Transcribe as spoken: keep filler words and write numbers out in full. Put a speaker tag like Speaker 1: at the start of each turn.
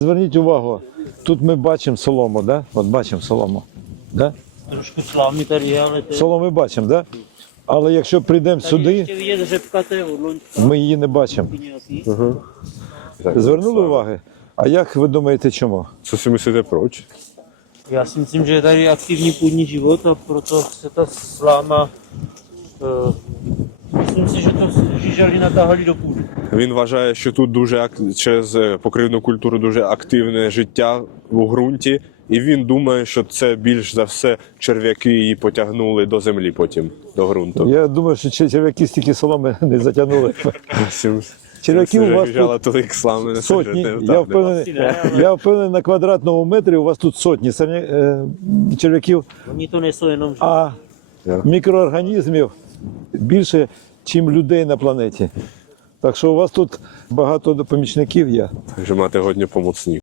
Speaker 1: Зверніть увагу, тут ми бачимо солому, да? От бачимо солому. Да?
Speaker 2: Trošku slámy tady je, ale to je...
Speaker 1: Солому ми бачимо, да? Але якщо прийдемо
Speaker 2: Tady
Speaker 1: сюди,
Speaker 2: ještě vidět řepka, to je od loňska
Speaker 1: ми її не бачимо.
Speaker 2: nějaký.
Speaker 1: Звернули уваги? А як ви думаєте, чому?
Speaker 3: Co si myslíte proč?
Speaker 2: Já si myslím, že je tady aktivní půdní život a proto se ta sláma... Uh, myslím si, že to žížaly natáhali do půdy.
Speaker 3: Він вважає, що тут дуже ак- через е, покривну культуру дуже активне життя у ґрунті, і він думає, що це більш за все черв'яки її потягнули до землі потім, до ґрунту.
Speaker 1: Я думаю, що чер- черв'яки стільки соломи не затягнули.
Speaker 3: Сім-
Speaker 1: Черв'яків у вас
Speaker 3: Виїжджала
Speaker 1: тут
Speaker 3: туди слами.
Speaker 1: сотні. Я впевнений, я впевнений, на квадратному метрі у вас тут сотні самі, е, черв'яків,
Speaker 2: Oni to nesou jenom, že...
Speaker 1: а мікроорганізмів більше, ніж людей на планеті. Так що у вас тут багато помічників є.
Speaker 3: Takže máte hodně pomocníků.